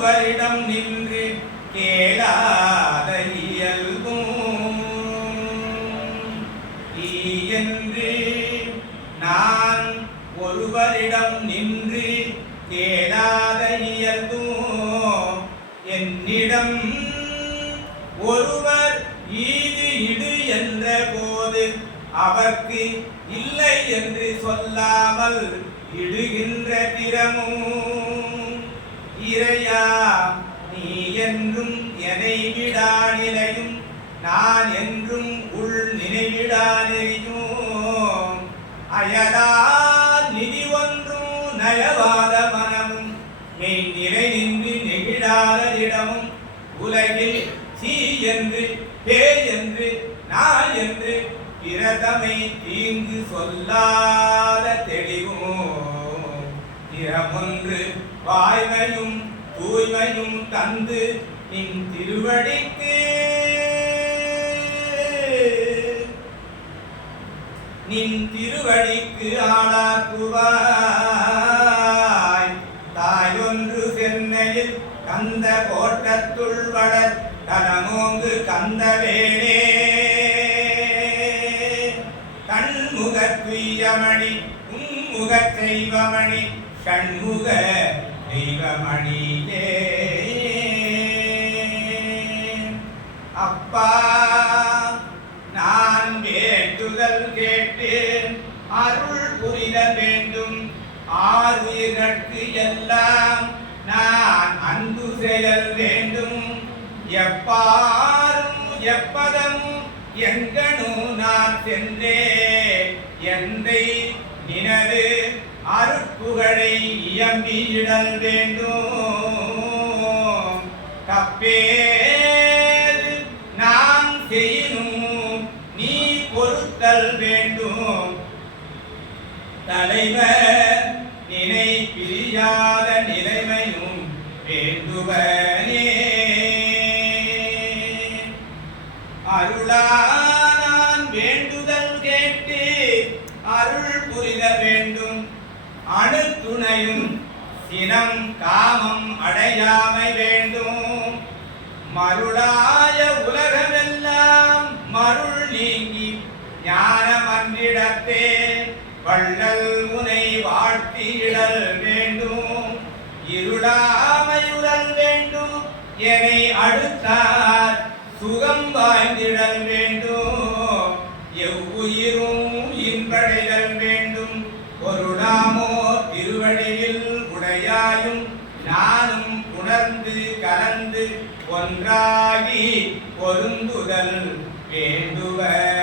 ஒருவரிடம் நின்று கேளாத இயல்பும். என்று நான் ஒருவரிடம் நின்று கேளாத இயல்பும். என்னிடம் ஒருவர் ஈது இடு என்ற போது அவர்க்கு இல்லை என்று சொல்லாமல் இடுகின்ற திறமும். இறையா நீ என்றும் என்னை விடா நிலையும். நான் என்றும் உள் நினைவிடா நெறியும் அயலார் நிதி ஒன்றும் நயவாத மனமும். மெய் நிலை நின்று நெகிழாததிடமும். உலகில் சீ என்று பே என்று நான் என்று பிரதமை தீங்கு சொல்லாத தெளிவும். திறமொன்று வாய்மையும் தூய்மையும் தந்து நின் திருவடிக்கு. நின் திருவடிக்கு ஆளாக்குவாய். தாயொன்று சென்னையில் கந்த கோட்டத்துள் வளர் கனமோங்கு கந்தவேலே. கண்முகத் துய்யமணி உன்முகச் செய்வமணி கண்முக தெய்வமணியே அப்பா நான் வேண்டுதல் கேட்டு அருள் புரித வேண்டும். ஆறுயிர்கட்கு எல்லாம் நான் அன்பு செயல் வேண்டும். எப்பாரும் எப்பதமும் எங்கனும் நான் சென்றே என்னை அருட்புகழை இயம்பியிடல் வேண்டும். தப்பேது நாம் செய்யணும் நீ பொறுத்தல் வேண்டும். தலைவர் நினை பிரியாத நிலைமையும் வேண்டுவனே. அருளானான் வேண்டுதல் கேட்டு அருள் புரித வேண்டும். அணுத்துணையும் சினம் காமம் அடையாமை வேண்டும். மருளாய உலகமெல்லாம் மருள் நீங்கி ஞானமன்றிடத்தே வள்ளல் உனை வாழ்த்திடல் வேண்டும். இருளாமையுடன் வேண்டும். என்னை அடுத்தார். சுகம் வாய்ந்திடல் வேண்டும். உடையாயும் நானும் உணர்ந்து கலந்து ஒன்றாகி பொருந்துதல் வேண்டுவர்.